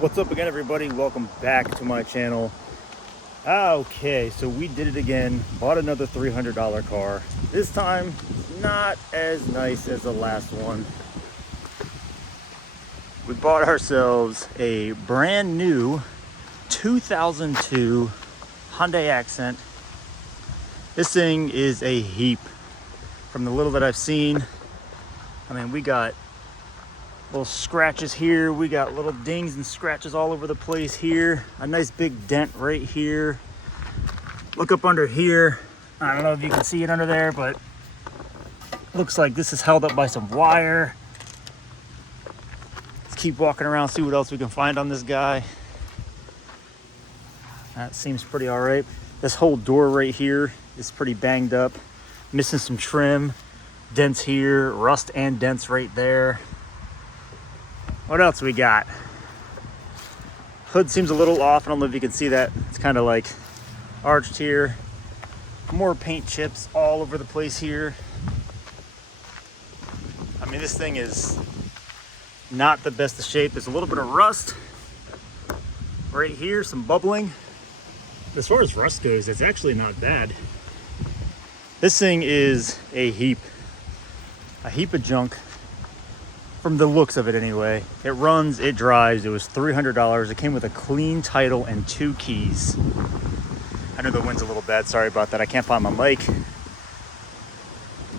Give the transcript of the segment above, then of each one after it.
What's up again, everybody? Welcome back to my channel. Okay, so we did it again. Bought another $300 car. This time, not as nice as the last one. We bought ourselves a brand new 2002 Hyundai Accent. This thing is a heap. From the little that I've seen, I mean, we got little scratches here, we got little dings and scratches all over the place here, a nice big dent right here. Look up under here, I don't know if you can see it under there, but looks like this is held up by some wire. Let's keep walking around, see what else we can find on this guy. That seems pretty all right. This whole door right here is pretty banged up, missing some trim, dents here, rust and dents right there. What else we got? Hood seems a little off. I don't know if you can see that. It's kind of like arched here. More paint chips all over the place here. I mean, this thing is not the best of shape. There's a little bit of rust right here, some bubbling. As far as rust goes, it's actually not bad. This thing is a heap of junk. From the looks of it anyway. It runs, it drives. It was $300. It came with a clean title and 2 keys. I know the wind's a little bad, sorry about that. I can't find my mic.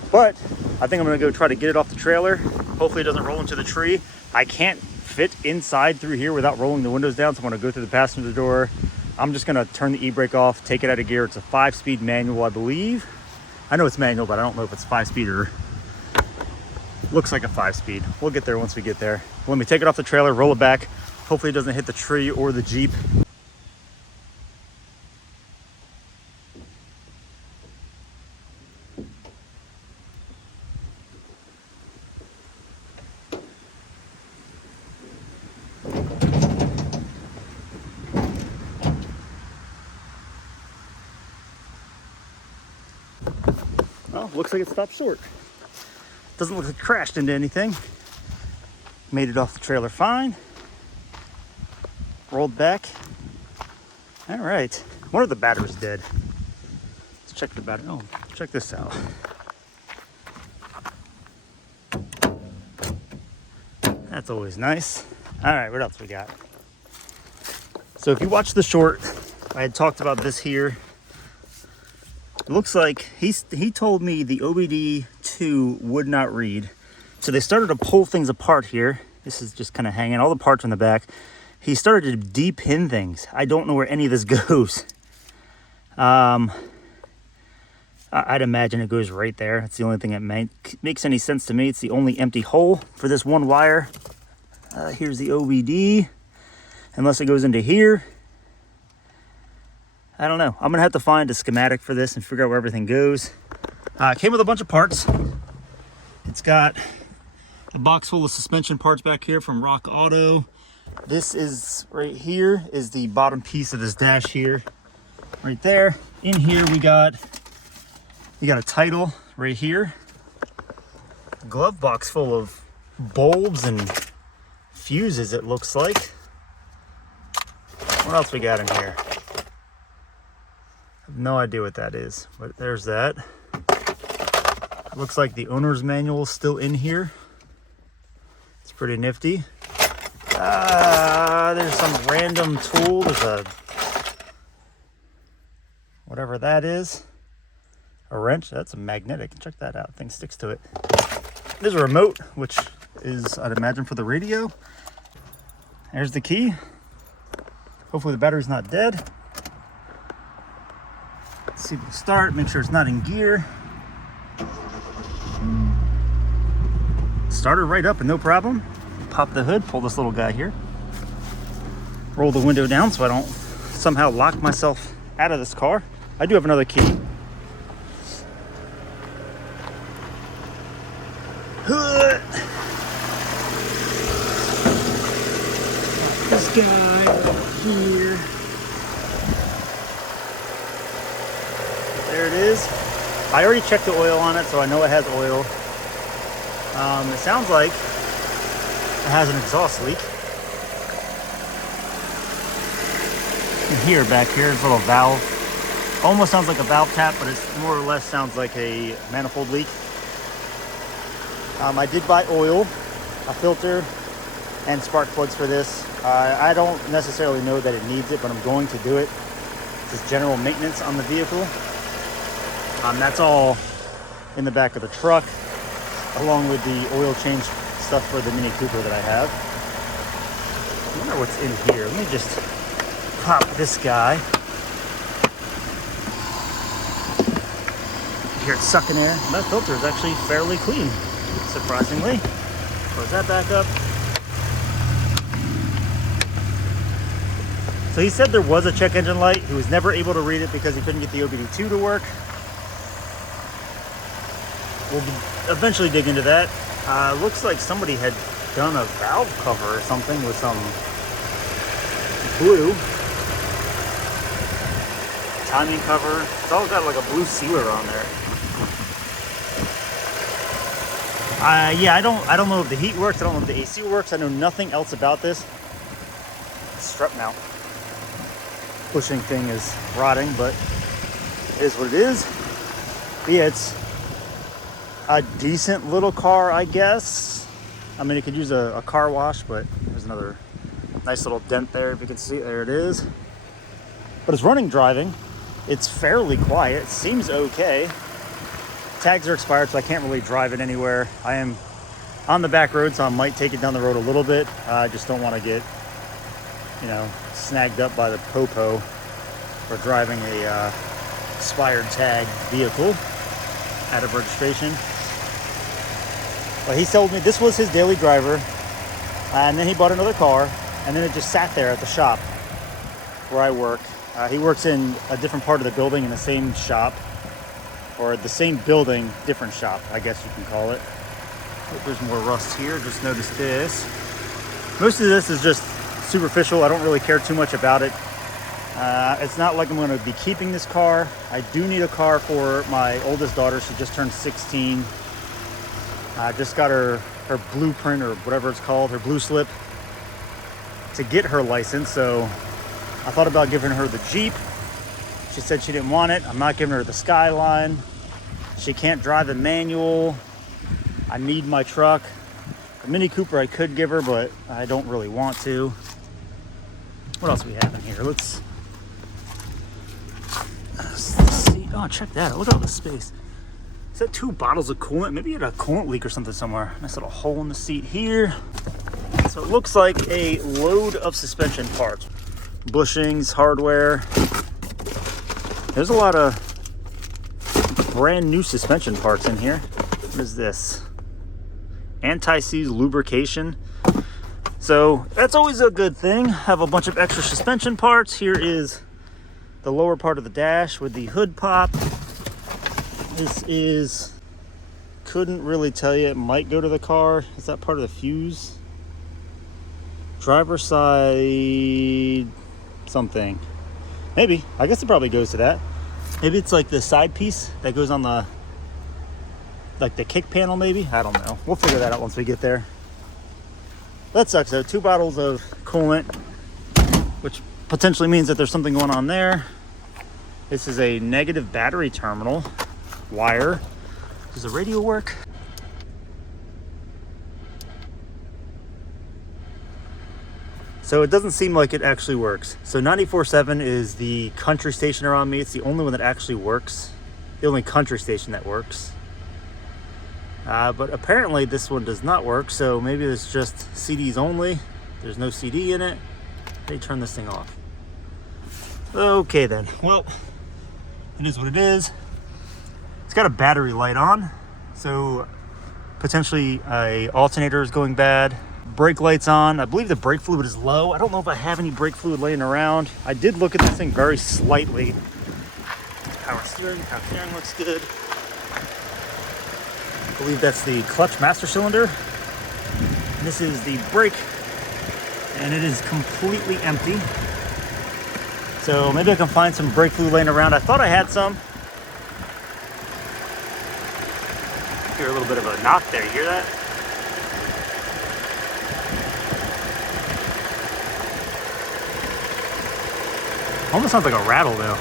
But I think I'm gonna go try to get it off the trailer. Hopefully it doesn't roll into the tree. I can't fit inside through here without rolling the windows down, so I'm gonna go through the passenger door. I'm just gonna turn the e-brake off, take it out of gear. It's a 5-speed manual, I believe. I know it's manual, but I don't know if it's 5-speed or looks like a 5-speed. We'll get there once we get there. Let me take it off the trailer, roll it back. Hopefully it doesn't hit the tree or the Jeep. Oh, looks like it stopped short. Doesn't look like it crashed into anything. Made it off the trailer fine. Rolled back. All right. I wonder if the battery's dead. Let's check the battery. Oh, check this out. That's always nice. All right, what else we got? So if you watch the short, I had talked about this here. It looks like he told me the OBD2 would not read. So they started to pull things apart here. This is just kind of hanging, all the parts on the back. He started to de-pin things. I don't know where any of this goes. I'd imagine it goes right there. It's the only thing that makes any sense to me. It's the only empty hole for this one wire. Here's the OBD. Unless it goes into here. I don't know. I'm gonna have to find a schematic for this and figure out where everything goes. It came with a bunch of parts. It's got a box full of suspension parts back here from Rock Auto. This is right here is the bottom piece of this dash here. Right there. In here you got a title right here. A glove box full of bulbs and fuses, it looks like. What else we got in here? No idea what that is, but there's that. Looks like the owner's manual is still in here. It's pretty nifty. There's some random tool. There's a, whatever that is, a wrench. That's a magnetic. Check that out. Thing sticks to it. There's a remote, which is, I'd imagine, for the radio. There's the key. Hopefully the battery's not dead. See if we start, make sure it's not in gear. Started right up and no problem. Pop the hood, pull this little guy here. Roll the window down so I don't somehow lock myself out of this car. I do have another key. This guy right here. There it is. I already checked the oil on it, so I know it has oil. It sounds like it has an exhaust leak. And here, back here, there's a little valve. Almost sounds like a valve tap, but it's more or less sounds like a manifold leak. I did buy oil, a filter, and spark plugs for this. I don't necessarily know that it needs it, but I'm going to do it. Just general maintenance on the vehicle. That's all in the back of the truck, along with the oil change stuff for the Mini Cooper that I have. I wonder what's in here. Let me just pop this guy. You hear it sucking air. That filter is actually fairly clean, surprisingly. Close that back up. So he said there was a check engine light. He was never able to read it because he couldn't get the OBD2 to work. We'll eventually dig into that. Looks like somebody had done a valve cover or something with some blue. Timing cover. It's all got like a blue sealer on there. Yeah, I don't know if the heat works. I don't know if the AC works. I know nothing else about this. Strut mount bushing thing is rotting, but it is what it is. But yeah, it's a decent little car, I guess. I mean, it could use a car wash, but there's another nice little dent there. If you can see, there it is. But it's running driving. It's fairly quiet. It seems okay. Tags are expired, so I can't really drive it anywhere. I am on the back road, so I might take it down the road a little bit. I just don't want to get, snagged up by the popo for driving a expired tag vehicle out of registration. But he told me this was his daily driver, and then he bought another car, and then it just sat there at the shop where I work. He works in a different part of the building in the same shop, or the same building, different shop, I guess you can call it. Hope there's more rust here. Just noticed this. Most of this is just superficial. I don't really care too much about it. It's not like I'm going to be keeping this car. I do need a car for my oldest daughter. She just turned 16. I just got her blueprint, or whatever it's called, her blue slip, to get her license. So I thought about giving her the Jeep. She said she didn't want it. I'm not giving her the Skyline. She can't drive a manual. I need my truck. The Mini Cooper I could give her, but I don't really want to. What else we have in here? Let's see. Oh, check that out. Look at all this space. Is that 2 bottles of coolant? Maybe it had a coolant leak or something somewhere. Nice little hole in the seat here. So it looks like a load of suspension parts. Bushings, hardware. There's a lot of brand new suspension parts in here. What is this? Anti-seize lubrication. So that's always a good thing. Have a bunch of extra suspension parts. Here is the lower part of the dash with the hood pop. This is, couldn't really tell you. It might go to the car. Is that part of the fuse? Driver side something. Maybe. I guess it probably goes to that. Maybe it's like the side piece that goes on the, like the kick panel maybe. I don't know. We'll figure that out once we get there. That sucks though. 2 bottles of coolant, which potentially means that there's something going on there. This is a negative battery terminal wire. Does the radio work? So it doesn't seem like it actually works. So 94.7 is the country station around me. It's the only one that actually works. The only country station that works. But apparently this one does not work. So maybe it's just CDs only. There's no CD in it. They turn this thing off. Okay then. Well, it is what it is. It's got a battery light on. So potentially a alternator is going bad. Brake lights on. I believe the brake fluid is low. I don't know if I have any brake fluid laying around. I did look at this thing very slightly. Power steering looks good. I believe that's the clutch master cylinder. This is the brake, and it is completely empty. So maybe I can find some brake fluid laying around. I thought I had some. Hear a little bit of a knock there. You hear that? Almost sounds like a rattle though.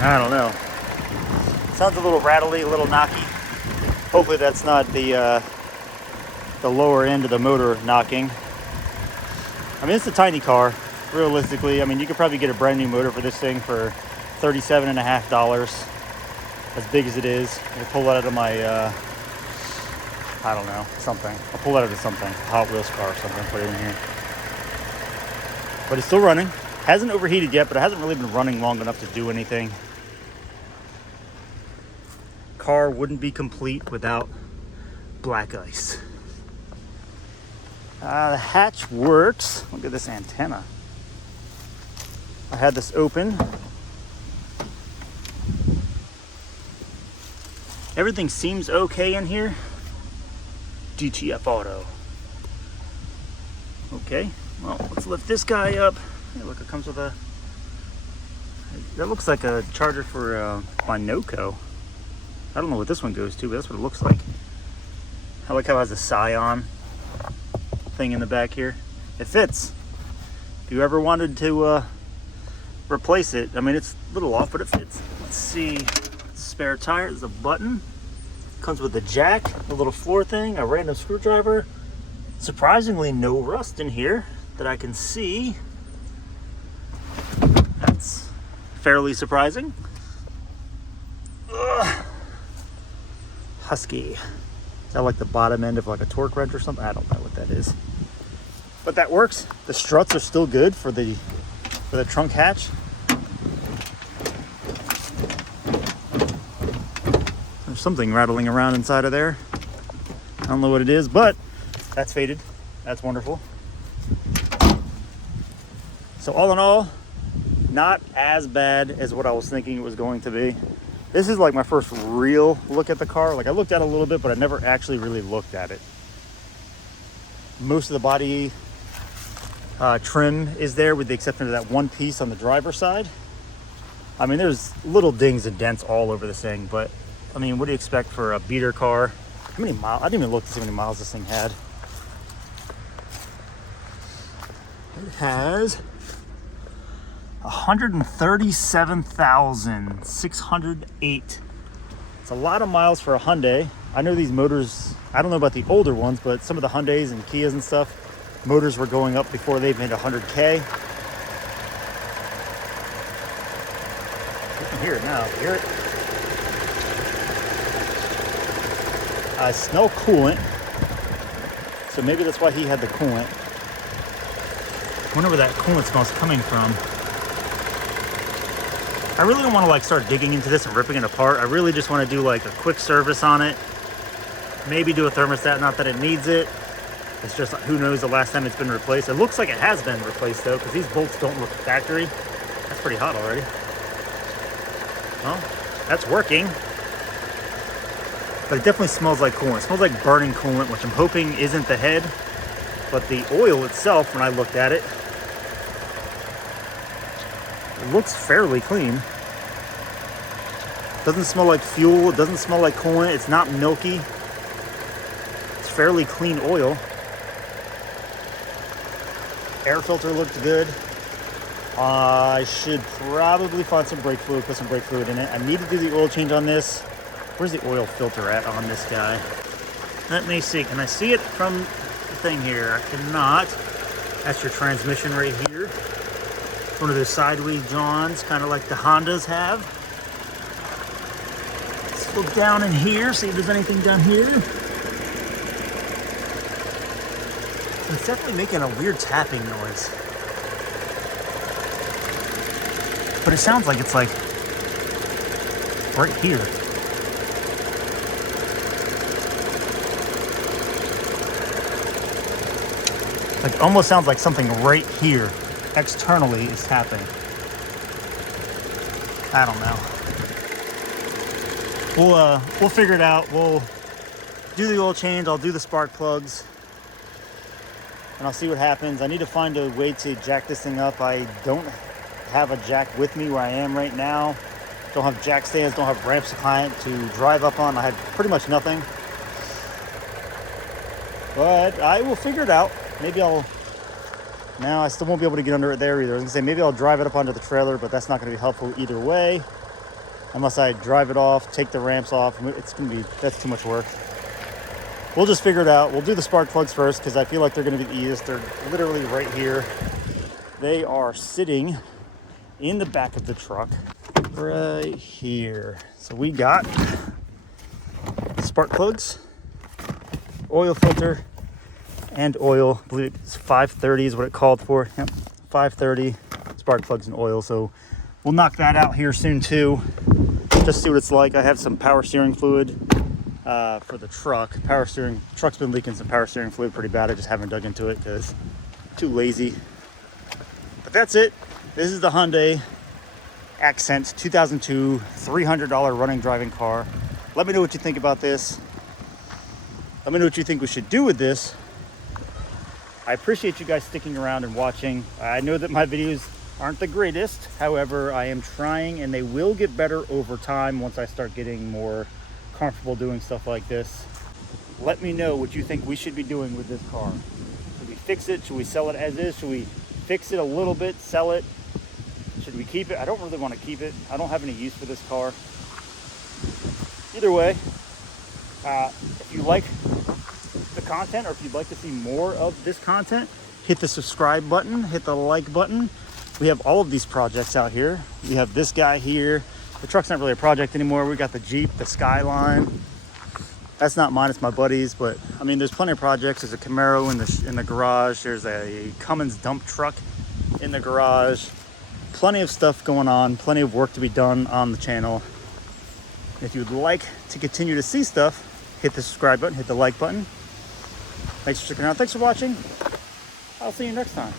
I don't know. Sounds a little rattly, a little knocky. Hopefully that's not the lower end of the motor knocking. I mean, it's a tiny car, realistically. I mean, you could probably get a brand new motor for this thing for $37.50, as big as it is. I'll pull that out of my, I don't know, something. I'll pull that out of something, Hot Wheels car or something, put it in here. But it's still running. Hasn't overheated yet, but it hasn't really been running long enough to do anything. Car wouldn't be complete without black ice. The hatch works. Look at this antenna. I had this open. Everything seems okay in here. DTF Auto. Okay, well, let's lift this guy up. Hey, look, it comes with a... That looks like a charger for my Noco. I don't know what this one goes to, but that's what it looks like. I like how it has a Scion thing in the back here. It fits. If you ever wanted to replace it, I mean, it's a little off, but it fits. Let's see. Spare tire. There's a button. Comes with a jack, a little floor thing, a random screwdriver. Surprisingly, no rust in here that I can see. That's fairly surprising. Ugh. Husky. Is that like the bottom end of like a torque wrench or something? I don't know what that is. But that works. The struts are still good for the trunk hatch. There's something rattling around inside of there. I don't know what it is, but that's faded. That's wonderful. So all in all, not as bad as what I was thinking it was going to be. This is like my first real look at the car. Like, I looked at it a little bit, but I never actually really looked at it. Most of the body trim is there, with the exception of that one piece on the driver's side. I mean, there's little dings and dents all over this thing, but I mean, what do you expect for a beater car? How many miles? I didn't even look to see how many miles this thing had. It has 137,608. It's a lot of miles for a Hyundai. I know these motors, I don't know about the older ones, but some of the Hyundais and Kias and stuff, motors were going up before they've hit 100K. You can hear it now. Hear it? I smell coolant, so maybe that's why he had the coolant. I wonder where that coolant smell's coming from. I really don't want to like start digging into this and ripping it apart. I really just want to do like a quick service on it. Maybe do a thermostat, not that it needs it. It's just, who knows the last time it's been replaced. It looks like it has been replaced though, because these bolts don't look factory. That's pretty hot already. Well, that's working. But it definitely smells like coolant. It smells like burning coolant, which I'm hoping isn't the head. But the oil itself, when I looked at it, it looks fairly clean. Doesn't smell like fuel. It doesn't smell like coolant. It's not milky. It's fairly clean oil. Air filter looked good. I should probably find some brake fluid, put some brake fluid in it. I need to do the oil change on this. Where's the oil filter at on this guy? Let me see. Can I see it from the thing here? I cannot. That's your transmission right here. It's one of those sideways johns, kind of like the Hondas have. Let's look down in here, see if there's anything down here. It's definitely making a weird tapping noise. But it sounds like it's like right here. Like, almost sounds like something right here externally is tapping. I don't know. We'll figure it out. We'll do the oil change. I'll do the spark plugs, and I'll see what happens. I need to find a way to jack this thing up. I don't have a jack with me where I am right now. Don't have jack stands. Don't have ramps to drive up on. I had pretty much nothing. but I will figure it out. Maybe I'll, now I still won't be able to get under it there either. I was gonna say maybe I'll drive it up onto the trailer, but that's not gonna be helpful either way. Unless I drive it off, take the ramps off. It's gonna be, that's too much work. We'll just figure it out. We'll do the spark plugs first because I feel like they're gonna be the easiest. They're literally right here. They are sitting in the back of the truck right here. So we got spark plugs, oil filter, and oil. I believe it's 530 is what it called for. Yep, 530 spark plugs and oil. So we'll knock that out here soon too. Just see what it's like. I have some power steering fluid for the truck. Truck's been leaking some power steering fluid pretty bad. I just haven't dug into it because I'm too lazy. But that's it. This is the Hyundai Accent 2002 $300 running driving car. Let me know what you think about this. Let me know what you think we should do with this. I appreciate you guys sticking around and watching. I know that my videos aren't the greatest. However, I am trying, and they will get better over time once I start getting more comfortable doing stuff like this. Let me know what you think we should be doing with this car. Should we fix it? Should we sell it as is? Should we fix it a little bit, sell it? Should we keep it? I don't really want to keep it. I don't have any use for this car. Either way, if you like the content, or if you'd like to see more of this content, hit the subscribe button, hit the like button. We have all of these projects out here. We have this guy here. The truck's not really a project anymore. We got the Jeep, the Skyline. That's not mine, it's my buddy's, but I mean, there's plenty of projects. There's a Camaro in the garage. There's a Cummins dump truck in the garage. Plenty of stuff going on, plenty of work to be done on the channel. If you'd like to continue to see stuff, hit the subscribe button, hit the like button. Thanks for sticking around. Thanks for watching. I'll see you next time.